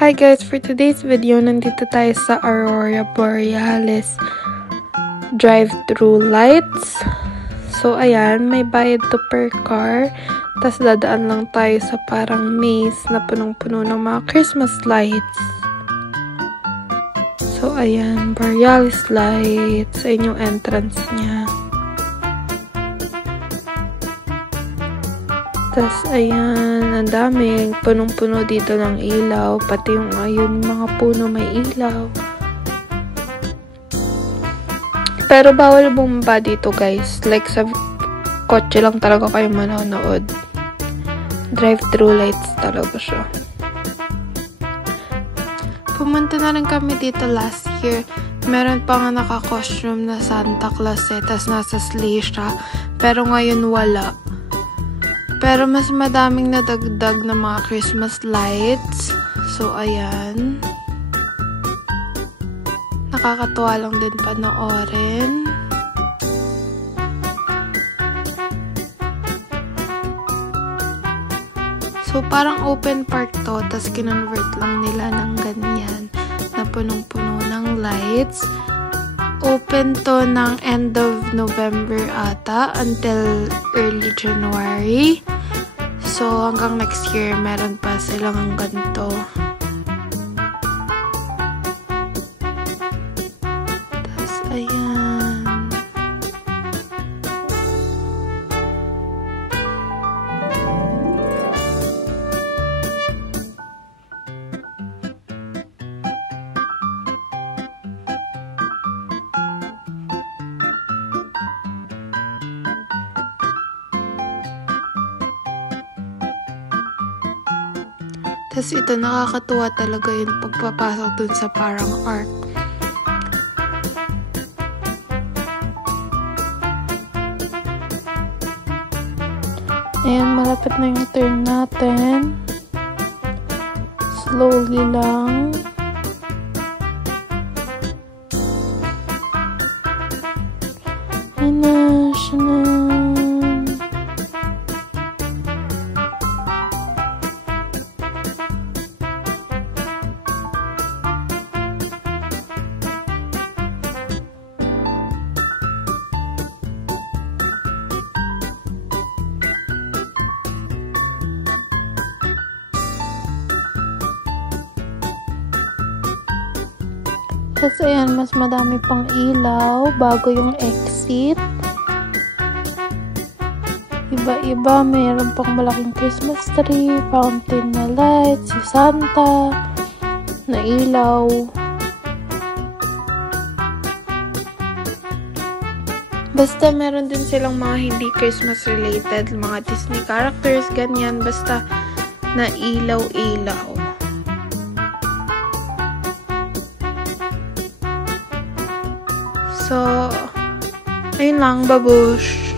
Hi guys, for today's video, nandito tayo sa Aurora Borealis drive-thru lights. So ayan, may bayad to per car. Tapos dadaan lang tayo sa parang maze na punong-puno ng mga Christmas lights. So ayan, Borealis lights. Ayun yung entrance niya. Tapos, ayan, ang daming punong-puno dito ng ilaw. Pati yung, ayun, mga puno may ilaw. Pero, bawal bumaba dito, guys. Like, sa kotse lang talaga kayo manonood. Drive-thru lights talaga siya. Pumunta na rin kami dito last year. Meron pa nga naka-costume na Santa Claus eh. Tapos, nasa sleigh siya. Pero, ngayon wala. Pero mas madaming nadagdag na mga Christmas lights. So, ayan. Nakakatuwa lang din panoorin. So, parang open park to. Tapos, kinonvert lang nila ng ganyan. Na punong-puno ng lights. Open to ng end of November ata until early January. So, hanggang next year, meron pa silang ganito. Tapos, ayan. Tapos ito, nakakatuwa talaga yung pagpapasok dun sa parang arc. Ayan, malapit na yung turn natin. Slowly lang. Ayan na, siya na. Tapos, ayan, mas madami pang ilaw bago yung exit. Iba-iba, mayroon pang malaking Christmas tree, fountain na lights, si Santa, na ilaw. Basta meron din silang mga hindi Christmas related, mga Disney characters, ganyan. Basta na ilaw-ilaw. So, ayun lang, babush.